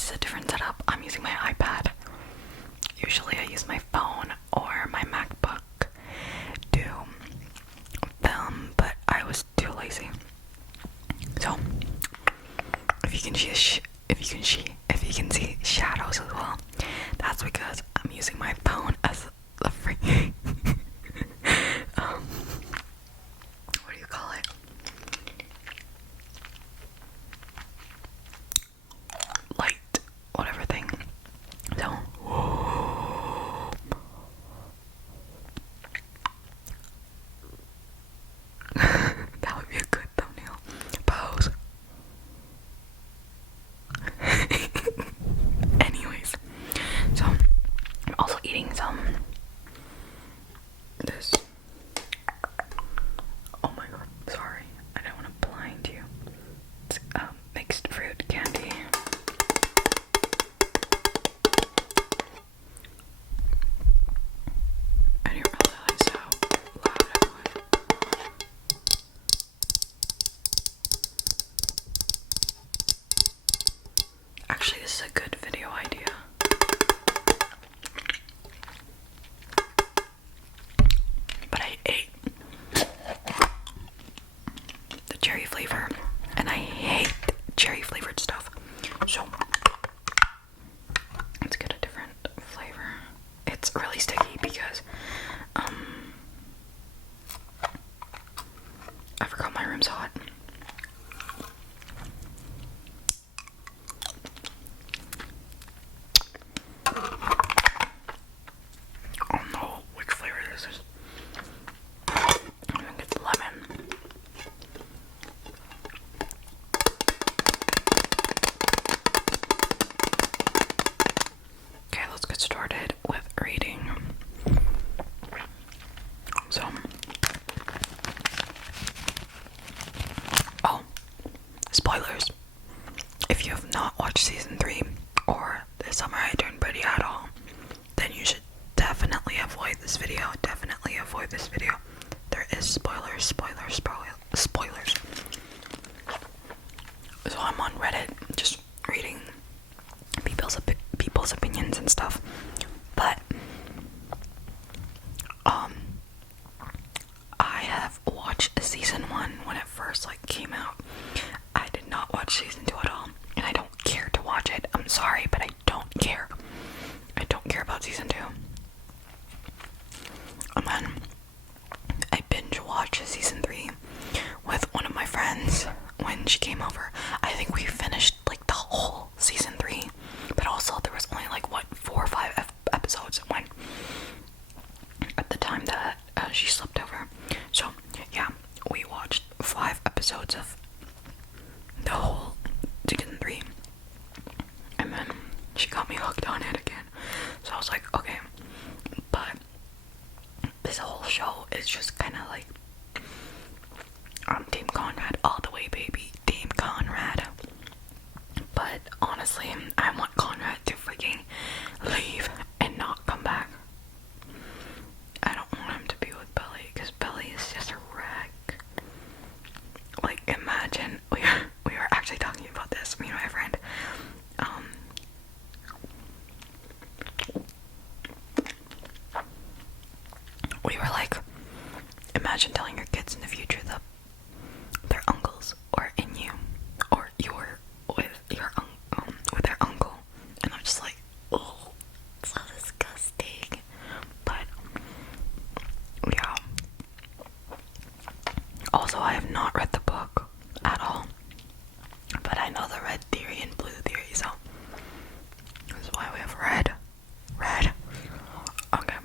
this is a different setup. I'm using my iPad. Usually I use my phone or my MacBook to film, but I was too lazy. So if you can see shadows as well, that's because I'm using my phone as the freaking what do you call it? Light, whatever thing. So that would be a good thumbnail pose. Anyways, so I'm also eating this. Oh my god, sorry, I don't want to blind you. It's mixed fruit candy. I didn't realize how loud it was. Actually, this is a good video idea. But I ate the cherry flavor, and I hate cherry flavored stuff. So let's get a different flavor. It's really sticky because I forgot my room's hot. Oh no, which flavor this is? I think it's lemon. Okay, let's get started with reading. So, oh, spoilers. If you have not watched season 3 or The Summer I Turned Pretty at all, then you should definitely avoid this video. Definitely avoid this video. There is spoilers. So I'm on Reddit just reading people's opinions and stuff. But I have watched season 1 when it first came out. I did not watch season 2 at all, and I don't care to watch it. I'm sorry, but I don't care. I don't care about season 2. And then I binge watched season 3 with one of my friends when she came over. I think we finished the whole season 3, but also there was only 4 or 5 episodes when at the time that she slept over. So yeah, we watched 5 episodes of the whole season 3, and then she got me hooked on it again. So I was like, okay, but this whole show is just kind of I'm Team Conrad all the way, baby. Team Conrad. But honestly, I want Conrad to freaking leave and not come back. I don't want him to be with Belly, because Belly is just a wreck. Imagine, we were actually talking about this, me and my friend. We were imagine telling your kids in the future that their uncles are in you, or you're with their uncle, and I'm just oh, so disgusting. But yeah. Also, I have not read the book at all, but I know the red theory and blue theory, so that's why we have red. Okay.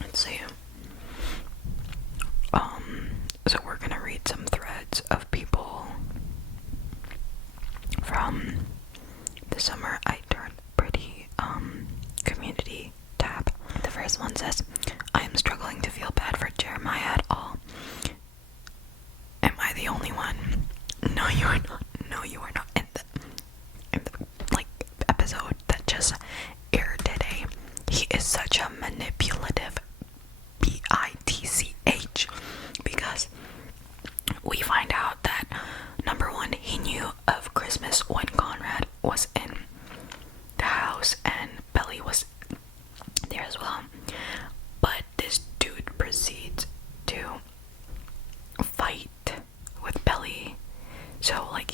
Let's see. So we're gonna read some threads of people from the Summer I Turned Pretty community tab. The first one says, I am struggling to feel bad for Jeremiah at all. Am I the only one? No, you are not. No, you are not. In the episode that just aired today, he is such a manipulative bitch, because we find out that number one, he knew of Christmas when Conrad was in the house and Belly was there as well. But this dude proceeds to fight with Belly. So like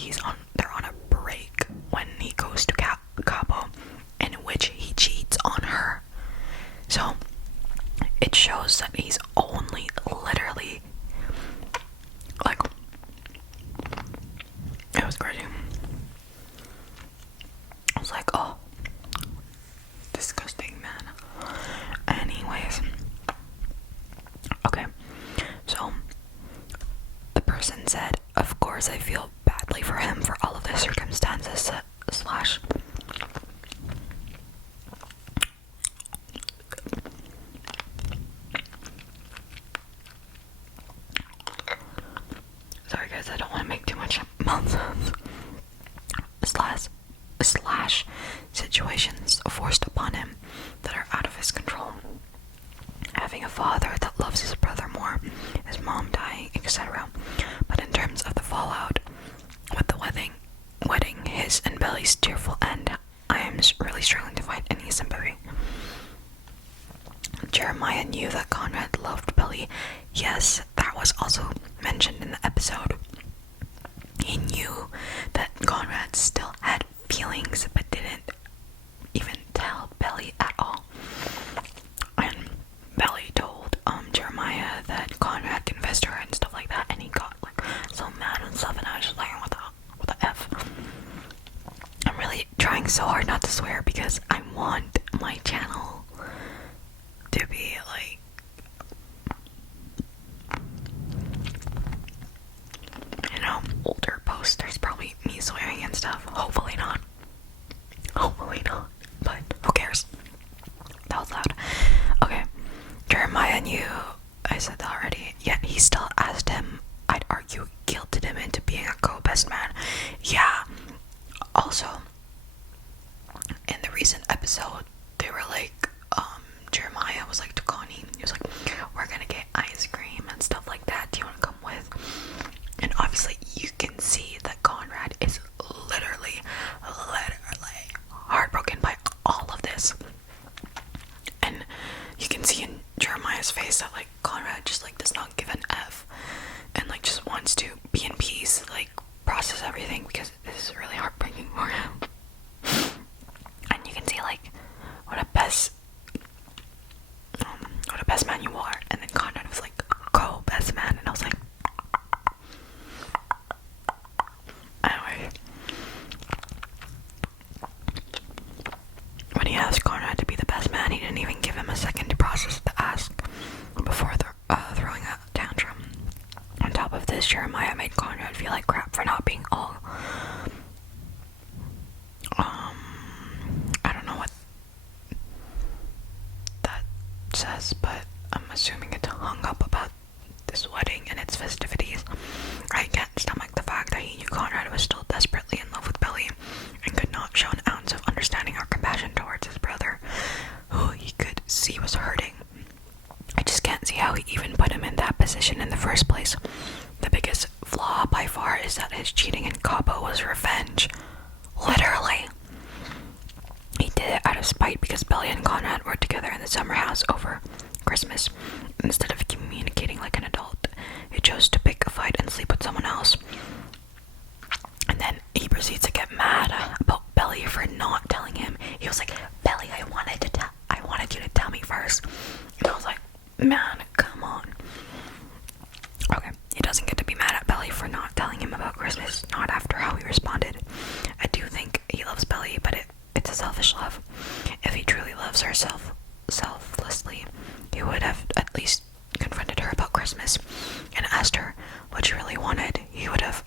they're on a break when he goes to Cabo, in which he cheats on her. So it shows that he's only literally like, it was crazy. I was like, oh, disgusting, man. Anyways, okay, so the person said, of course I feel badly for him for all of the circumstances slash sorry guys, I don't want to make too much mouth sounds. Slash situations forced upon him that are out of his control. Having a father that loves his brother more, his mom dying, etc. But in terms of the fallout with the wedding, his and Belly's tearful end, I am really struggling to find any sympathy. Jeremiah knew that Conrad loved Belly. Yes, that was also mentioned in the episode. He knew that Conrad still had feelings, but didn't even tell Belly at all. And Belly told Jeremiah that Conrad confessed to her and stuff like that, and he got like so mad and stuff, and I was just like, what the F? I'm really trying so hard not to swear because I want my channel to be like older posts. There's probably me swearing and stuff. Hopefully not, but who cares? That was loud. Okay, Jeremiah knew, I said that already, yet he still asked him. I'd argue guilted him into being a co-best man. Yeah, also in the recent episode they were like, Jeremiah was like to Connie, he was like, we're gonna get ice cream and stuff like that, do you want to come with? And obviously you can see that Conrad is literally heartbroken by all of this. And you can see in Jeremiah's face that like Conrad just like does not give an F and like just wants to be in peace, like process everything, because this is really heartbreaking for him. And you can see like what a best man you are, and then Conrad was like co-best man, and I was like, anyway, when he asked Conrad to be the best man, he didn't even give him a second to process the ask before throwing a tantrum. On top of this, Jeremiah made Conrad feel like crap for not being all I don't know what that says, but I'm assuming it's hung up about this wedding and its festivities. I can't stomach the fact that he knew Conrad was still desperately in love with Belly and could not show an ounce of understanding or compassion towards his brother, who he could see was hurting. I just can't see how he even put him in that position in the first place. The biggest flaw by far is that his cheating in Cabo was revenge. Literally. He did it out of spite because Belly and Conrad were together in the summer house over Christmas. Instead of communicating like an adult, he chose to pick a fight and sleep with someone else. And then he proceeds to get mad about Belly for not telling him. He was like, Belly, I wanted you to tell me first. And I was like, man, come on. Okay, he doesn't get to be mad at Belly for not telling him about Christmas, not after how he responded. I do think he loves Belly, but it's a selfish love. If he truly loves her selflessly, he would have at least confronted her about Christmas and asked her what she really wanted. He would have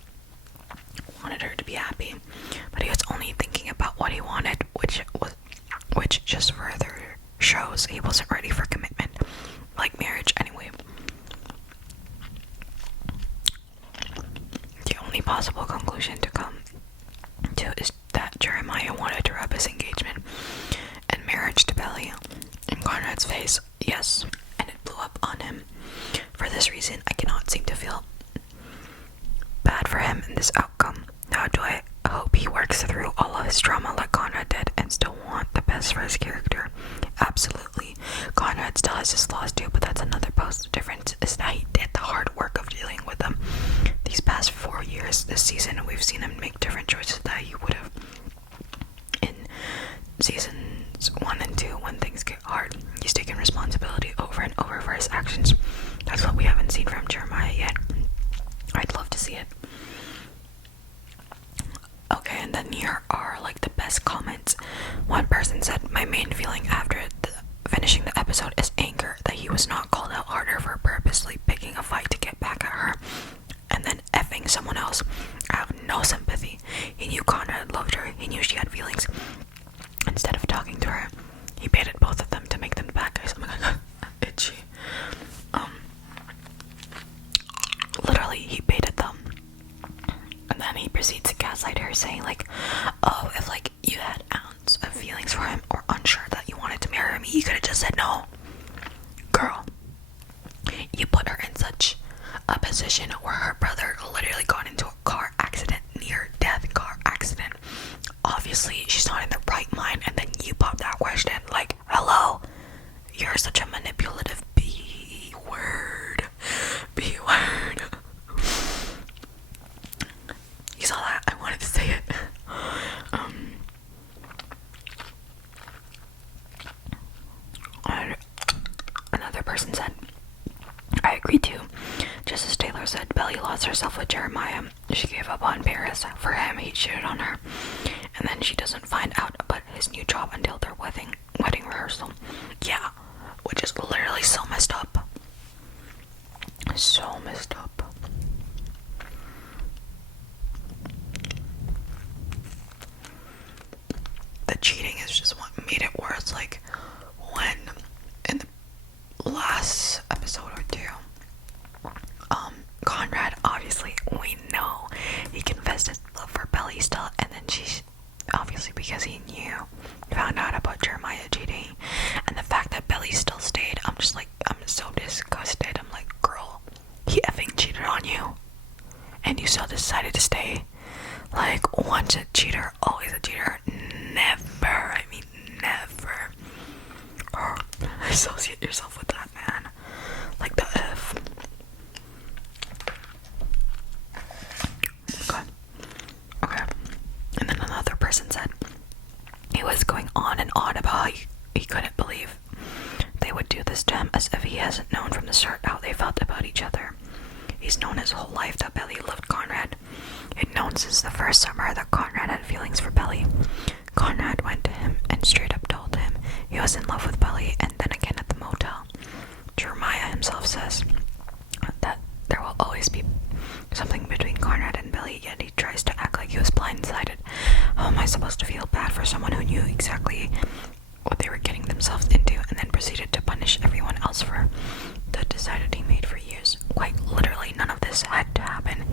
wanted her to be happy, but he was only thinking about what he wanted, which just further shows he wasn't ready for commitment, like marriage anyway. The only possible conclusion to come to is that Jeremiah wanted to rub his engagement and marriage to Belly in Conrad's face. Yes, and it blew up on him. For this reason, I cannot seem to feel for him in this outcome. Now do I hope he works through all of his trauma like Conrad did and still want the best for his character. Absolutely. Conrad still has his flaws too, but that's another post. The difference is that he did the hard work of dealing with them. These past 4 years, this season, we've seen him make different choices that he would have in seasons 1 and 2 when things get hard. He's taken responsibility over and over for his actions. That's what we haven't seen from Jeremiah yet. I'd love to see it. Okay, and then here are like the best comments. One person said, my main feeling after finishing the episode is anger that he was not called out harder for purposely picking a fight to get back at her and then effing someone else. I have no sympathy. He knew Conrad loved her. He knew she had feelings. Instead of talking to her, he baited both of them to make them the bad guys. Oh my god, itchy. Literally, he baited them. And then he proceeds to gaslight her, saying like, oh, if like you had ounce of feelings for him or unsure that you wanted to marry me, you could have just said no. Girl, you put her in such a position where her brother literally got into a car accident, near death car accident. Obviously, she's not in the right mind, and then you pop that question like, hello, you're such a manipulative B-word. B-word. You saw that? I wanted to say it. Another person said, I agree too. Just as Taylor said, Belly lost herself with Jeremiah. She gave up on Paris. For him, he cheated on her. And then she doesn't find out about his new job until their wedding rehearsal. Yeah, which is literally so messed up. So messed up. The cheating is just what made it worse. Like, when in the last episode or two, Conrad, obviously, we know he confessed his love for Belly still, and then she, obviously because he found out about Jeremiah cheating, and the fact that Belly still stayed, I'm so disgusted. I'm like, girl, he effing cheated on you, and you still decided to stay. Like, once a cheater, always a cheater. Never, I mean never. Associate yourself with that man. Like the F. Okay. And then another person said he was going on and on about how he couldn't believe they would do this to him, as if he hasn't known from the start how they felt about each other. He's known his whole life that Belly loved Conrad. He'd known since the first summer that Conrad had feelings for Belly. Conrad went to him and straight up told him he was in love with Belly, and then again at the motel. Jeremiah himself says that there will always be something between Conrad and Belly, yet he tries to act like he was blindsided. How am I supposed to feel bad for someone who knew exactly what they were getting themselves into and then proceeded to punish everyone else for the decision he made for years? Quite literally, none of this had to happen.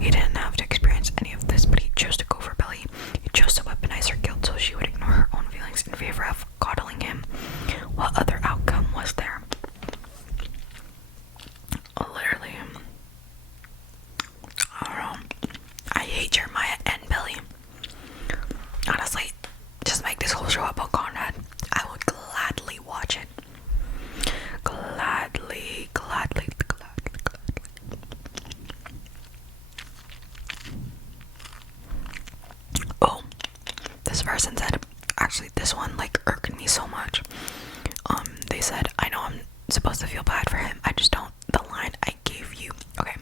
He didn't have to experience any of this, but he chose to go for Belly. He chose to weaponize her guilt so she would ignore her own feelings in favor of coddling him. What other outcome was there? Literally, I don't know. I hate Jeremiah and Belly. Honestly, just make this whole show about Conrad. I would gladly watch it. Gladly. Oh, this person said, actually this one like irked me so much. They said, I know I'm supposed to feel bad for him, I just don't. The line I gave you. Okay,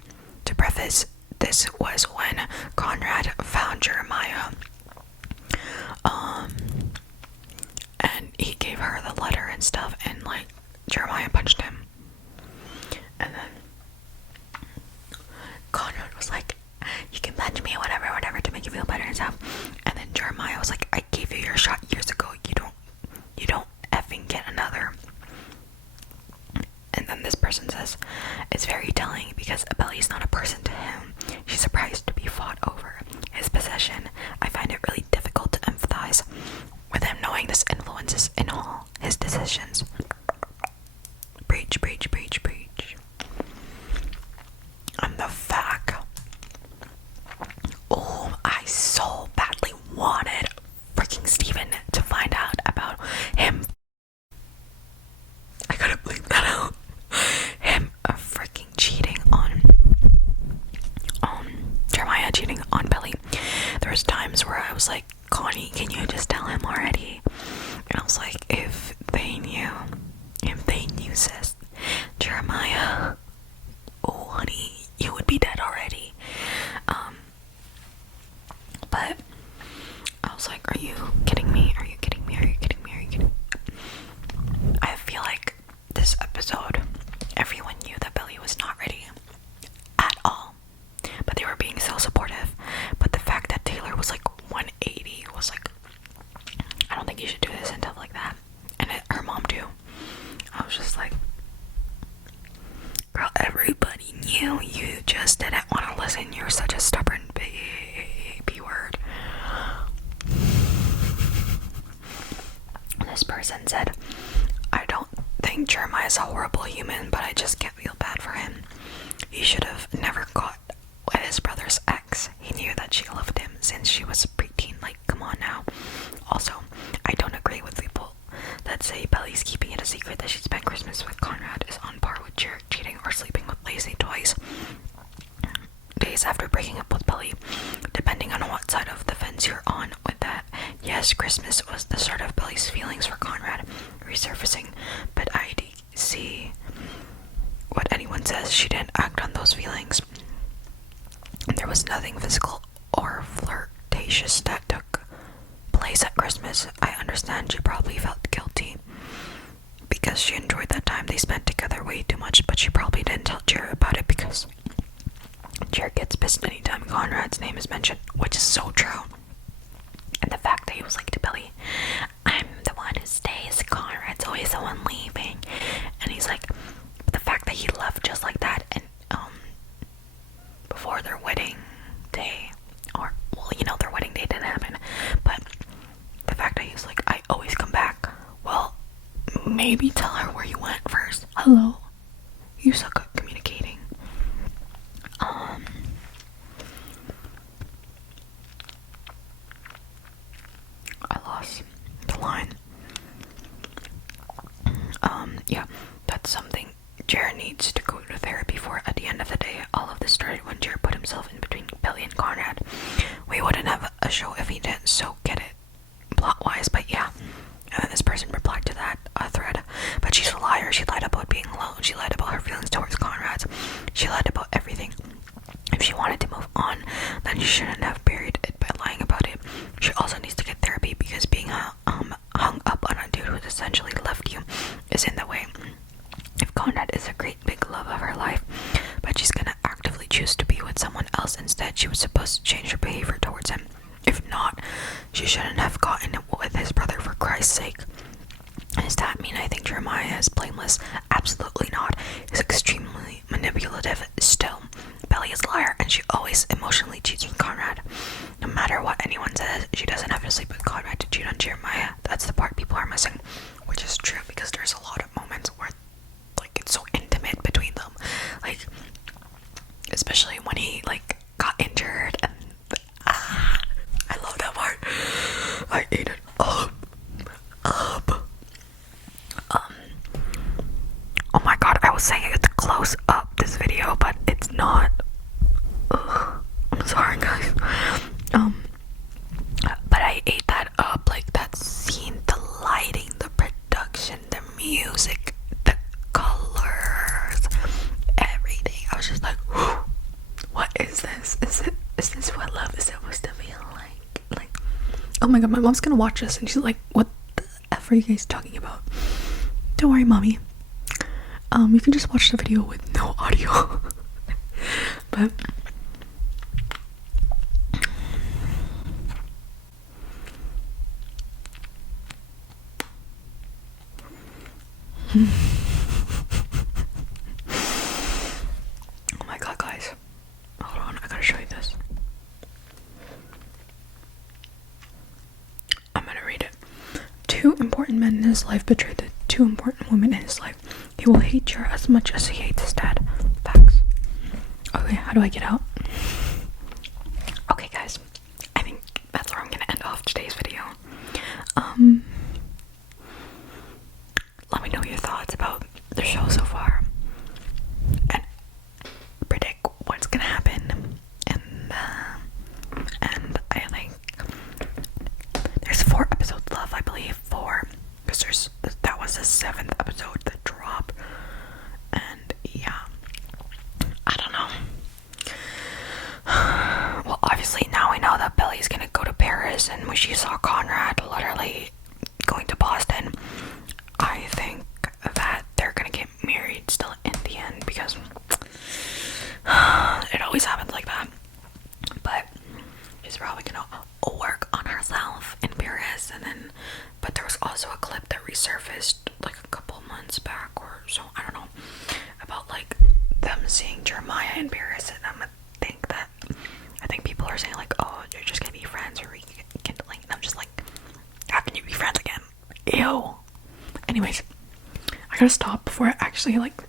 to preface, this was when Conrad found Jeremiah. And he gave her the letter and stuff, and like Jeremiah punched him. And then Conrad was like, you can punch me, whatever, to make you feel better and stuff. And then Jeremiah was like, I gave you your shot years ago. You don't effing get another. And then this person says, it's very telling because Belly's not a person to him. She's surprised to be fought over his possession. I find it really difficult to empathize with him, knowing this influences in all his decisions. Preach. And the fact so badly wanted freaking Steven to find out about him. I gotta bleep that out. Him freaking cheating on Jeremiah, cheating on Billy. There was times where I was like, Connie, can you just tell him already? And I was like, if they knew, sis, Jeremiah, oh honey, you would be dead already. But I was like, are you kidding me? Are you kidding me? Are you kidding me? Are you kidding me? I feel like this episode, everyone knew that Billy was not ready at all, but they were being so supportive. But the fact that Taylor was like 180 was like, I don't think you should do this and stuff like that. And her mom too. I was just like, girl, everybody knew, you just didn't want to listen. You're such a stubborn baby word. This person said, I don't think Jeremiah's a horrible human, but I just can't feel bad for him. He should have never got with his brother's ex. He knew that she loved him since she was a preteen. Like, come on now. Also, I don't agree with people that say Billy's keeping it a secret that she spent Christmas with Conrad is on par with Jared cheating or sleeping with Lacey twice. Days after breaking up with Billy, depending on what side of the fence you're on with that. Yes, Christmas was the start of Billy's feelings for Conrad resurfacing, but I see what anyone says, she didn't act on those feelings. There was nothing physical or flirtatious that took place at Christmas. I understand she probably felt guilty because she enjoyed that time they spent together way too much, but she probably didn't tell Jared about it because Jared gets pissed anytime Conrad's name is mentioned, which is so true. And the fact that he was like to Billy, I'm the one who stays, Conrad's always the one leaving. And he's like, the fact that he left just like that, and before their wedding day, or well, you know, their wedding day didn't happen, but the fact that he's like, I always come back. Well, maybe tell her where you went first. Hello, you suck at communicating. I lost the line. Yeah, that's something Jared needs to go to therapy for. At the end of the day, all of this started when Jared put himself in between Billy and Conrad. We wouldn't have a show if he didn't, so get it plot-wise, but yeah. And then this person replied to that thread, but she's a liar. She lied about being alone. She lied about her feelings towards Conrad. She lied about everything. If she wanted to move on, then she shouldn't have buried it by lying about it. She also needs to get therapy because being hung up on a dude who's essentially left you is in the way. If Conrad is a great big love of her life, but she's gonna actively choose to be with someone else instead, she was supposed to change her behavior towards him. If not, she shouldn't have gotten with his brother, for Christ's sake. Does that mean I think Jeremiah is blameless? Absolutely not. He's extremely manipulative still. Billy is a liar, and she always emotionally cheats with Conrad. No matter what anyone says, she doesn't have to sleep with Conrad to cheat on Jeremiah. That's the part people are missing, which is true because there's a lot of moments where like it's so intimate between them, like especially when he like got injured, and I love that part. I ate it up. Oh my god, I was saying it's close up this video, but it's not. Ugh, I'm sorry guys. But I ate that up, like that scene, the lighting, the production, the music, the colors, everything. I was just like, what is this? Is this what love is supposed to feel like? Oh my god, my mom's gonna watch this and she's like, what the F are you guys talking about? Don't worry, mommy. You can just watch the video with no audio. But oh my god, guys. Hold on, I gotta show you this. I'm gonna read it. 2 important men in his life betrayed the 2 important women in his life. He will hate Jer as much as he hates his dad. Facts. Okay, how do I get out? Okay, guys. I think and when she saw Conrad literally going to Boston, I think that they're gonna get married still in the end, because it always happens like that. But she's probably gonna work on herself in Paris, and then, but there was also a clip that resurfaced like a couple months back or so, I don't know, about like them seeing Jeremiah in Paris, and I think people are saying like, oh, you're just gonna be friends or rekindling, and I'm just like, how can you be friends again? Ew. Anyways, I gotta stop before I actually like